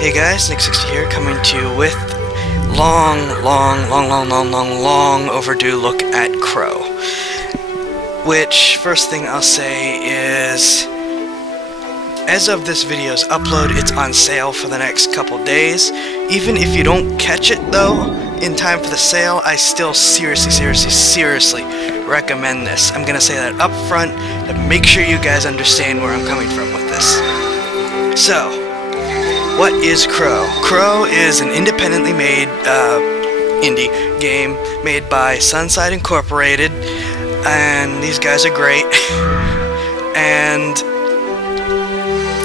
Hey guys, Nick60 here, coming to you with long overdue look at Crow. Which, first thing I'll say is, as of this video's upload, it's on sale for the next couple days. Even if you don't catch it though, in time for the sale, I still seriously recommend this. I'm gonna say that up front to make sure you guys understand where I'm coming from with this. So, what is Crow? Crow is an independently made indie game made by Sunside Incorporated, and these guys are great. And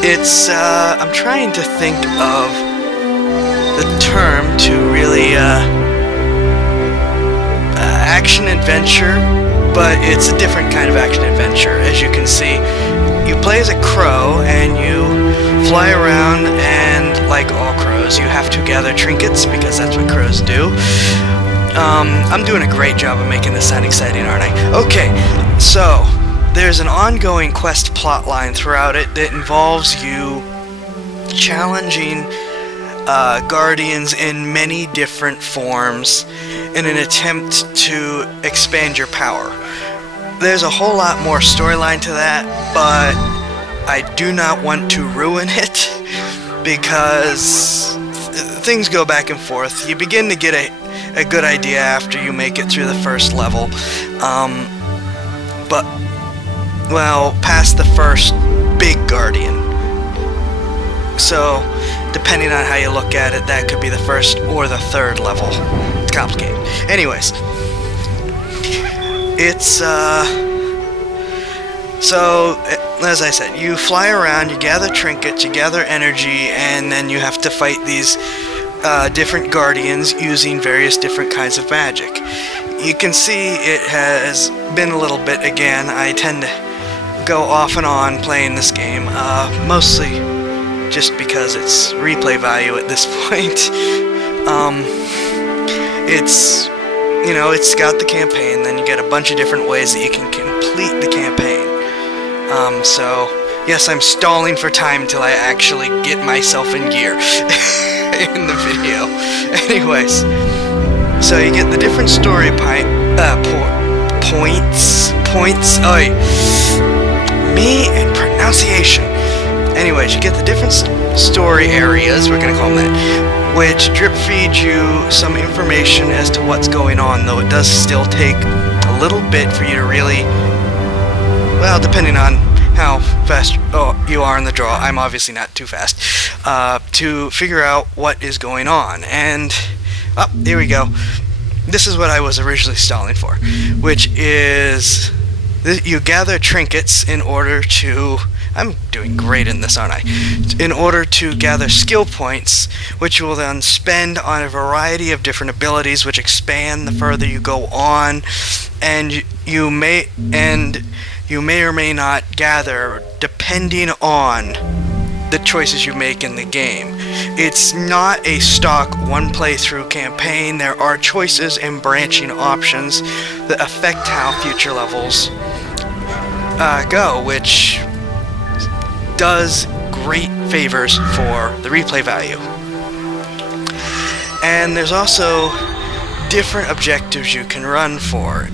it's I'm trying to think of the term to really action adventure, but it's a different kind of action adventure. As you can see, you play as a crow and you fly around, and like all crows, you have to gather trinkets because that's what crows do. I'm doing a great job of making this sound exciting, aren't I? Okay, so there's an ongoing quest plotline throughout it that involves you challenging guardians in many different forms in an attempt to expand your power. There's a whole lot more storyline to that, but I do not want to ruin it because things go back and forth. You begin to get a good idea after you make it through the first level, but, well, past the first big guardian. So, depending on how you look at it, that could be the first or the third level. It's complicated. Anyways, it's, so, as I said, you fly around, you gather trinkets, you gather energy, and then you have to fight these different guardians using various different kinds of magic. You can see it has been a little bit again. I tend to go off and on playing this game, mostly just because it's replay value at this point. It's, you know, it's got the campaign, then you get a bunch of different ways that you can complete the campaign. So, yes, I'm stalling for time till I actually get myself in gear in the video. Anyways, so you get the different story points, oi, me and pronunciation. Anyways, you get the different story areas, we're gonna call them that, which drip feed you some information as to what's going on, though it does still take a little bit for you to really, well, depending on how fast you are in the draw, I'm obviously not too fast, to figure out what is going on. And, here we go. This is what I was originally stalling for, which is, you gather trinkets in order to, I'm doing great in this, aren't I? In order to gather skill points, which you will then spend on a variety of different abilities, which expand the further you go on, and you may or may not gather depending on the choices you make in the game. It's not a stock one playthrough campaign. There are choices and branching options that affect how future levels go, which does great favors for the replay value. And there's also different objectives you can run for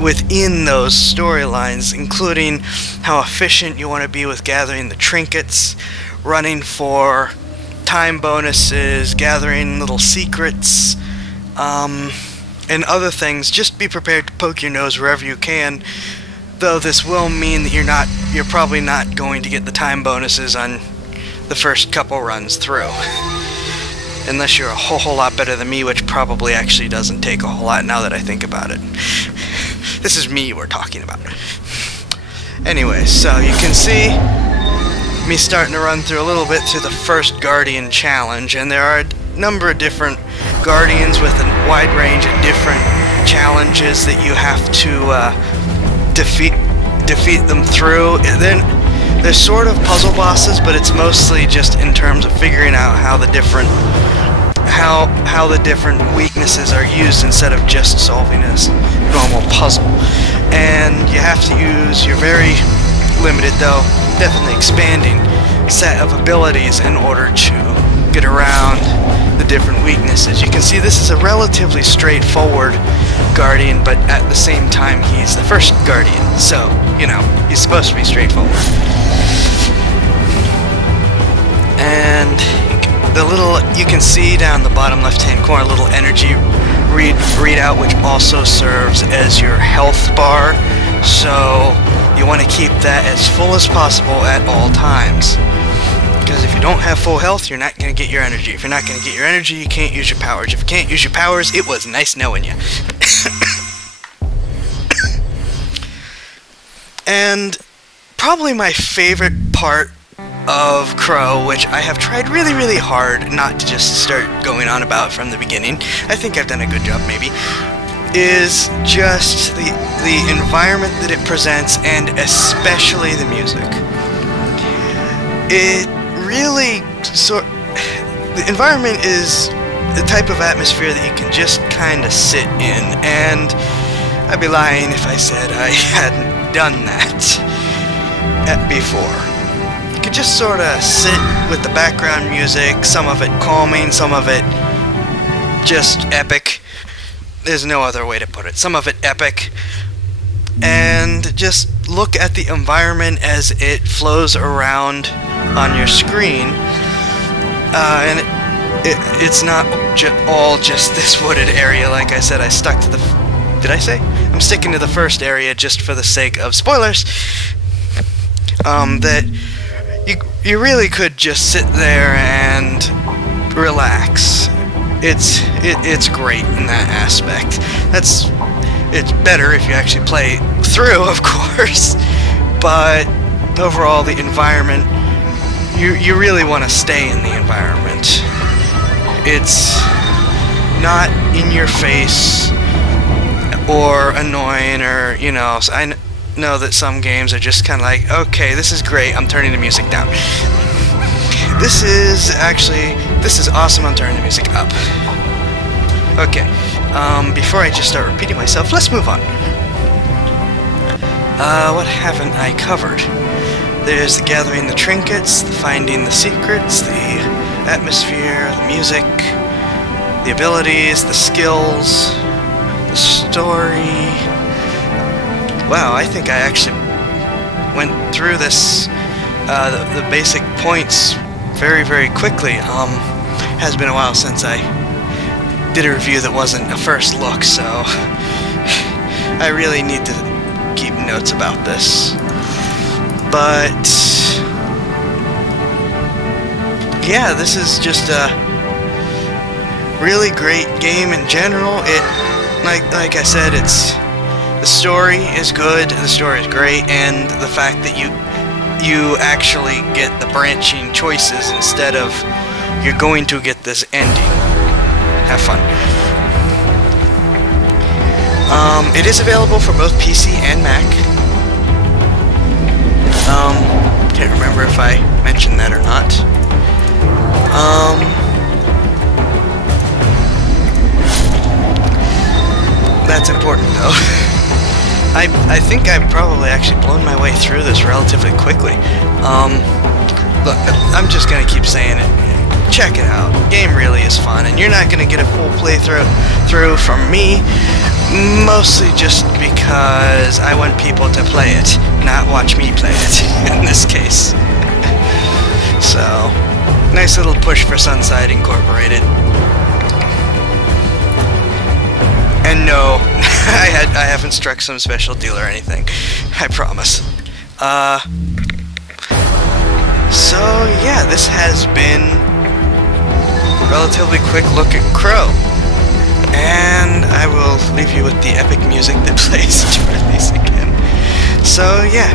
within those storylines, including how efficient you want to be with gathering the trinkets, running for time bonuses, gathering little secrets, and other things. Just be prepared to poke your nose wherever you can, though this will mean that you're probably not going to get the time bonuses on the first couple runs through. Unless you're a whole lot better than me, which probably actually doesn't take a whole lot now that I think about it. This is me we're talking about. Anyway, so you can see me starting to run through a little bit through the first Guardian challenge, and there are a number of different Guardians with a wide range of different challenges that you have to defeat them through. And then there's sort of puzzle bosses, but it's mostly just in terms of figuring out how the different how the different weaknesses are used instead of just solving a normal puzzle. And you have to use your very limited, though definitely expanding, set of abilities in order to get around the different weaknesses. You can see this is a relatively straightforward Guardian, but at the same time he's the first Guardian, so, you know, he's supposed to be straightforward. And the little, you can see down the bottom left hand corner, a little energy readout, which also serves as your health bar, so you want to keep that as full as possible at all times. Because if you don't have full health, you're not going to get your energy. If you're not going to get your energy, you can't use your powers. If you can't use your powers, it was nice knowing you. And probably my favorite part of Crow, which I have tried really, really hard not to just start going on about from the beginning, I think I've done a good job maybe, is just the environment that it presents, and especially the music. It really the environment is the type of atmosphere that you can just kind of sit in, and I'd be lying if I said I hadn't done that before. You could just sort of sit with the background music, some of it calming, some of it just epic. There's no other way to put it. Some of it epic, and just look at the environment as it flows around on your screen, and it's not all just this wooded area. Like I said, I stuck to the... Did I say? I'm sticking to the first area just for the sake of spoilers. That you really could just sit there and relax. It's great in that aspect. It's better if you actually play through, of course, but overall the environment, you really want to stay in the environment. It's not in your face or annoying, or, you know, I know that some games are just kind of like, okay, this is great, I'm turning the music down. This is awesome, I'm turning the music up. Okay, before I just start repeating myself, let's move on. What haven't I covered? There's the gathering the trinkets, the finding the secrets, the atmosphere, the music, the abilities, the skills, the story. Wow, I think I actually went through this, the basic points very, very quickly. Has been a while since I did a review that wasn't a first look, so I really need to keep notes about this. But yeah, this is just a really great game in general. Like I said, the story is good, the story is great, and the fact that you actually get the branching choices instead of you're going to get this ending. Have fun. It is available for both PC and Mac. Can't remember if I mentioned that or not. That's important though. I think I've probably actually blown my way through this relatively quickly. Look, I'm just gonna keep saying it. Check it out. The game really is fun, and you're not gonna get a full playthrough from me, mostly just because I want people to play it, not watch me play it in this case. So, nice little push for Sunside Incorporated. And no, I haven't struck some special deal or anything. I promise. So yeah, this has been a relatively quick look at Crow. And I will leave you with the epic music that plays to release again. So yeah,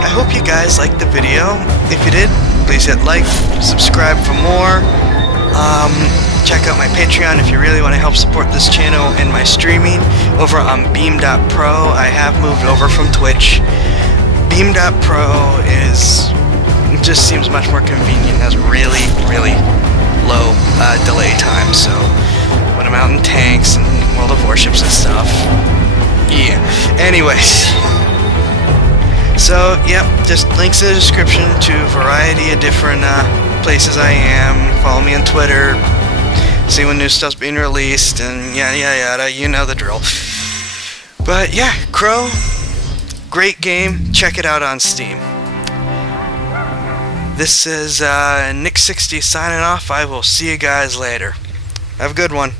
I hope you guys liked the video. If you did, please hit like, subscribe for more. Check out my Patreon if you really want to help support this channel and my streaming over on Beam.pro. I have moved over from Twitch. Beam.pro just seems much more convenient. Has really, really low delay time. So when I'm out in tanks and World of Warships and stuff. Yeah. Anyways. So, yep, just links in the description to a variety of different places I am. Follow me on Twitter. See when new stuff's being released, and yada yada yada. You know the drill. But yeah, Crow, great game. Check it out on Steam. This is Nick60 signing off. I will see you guys later. Have a good one.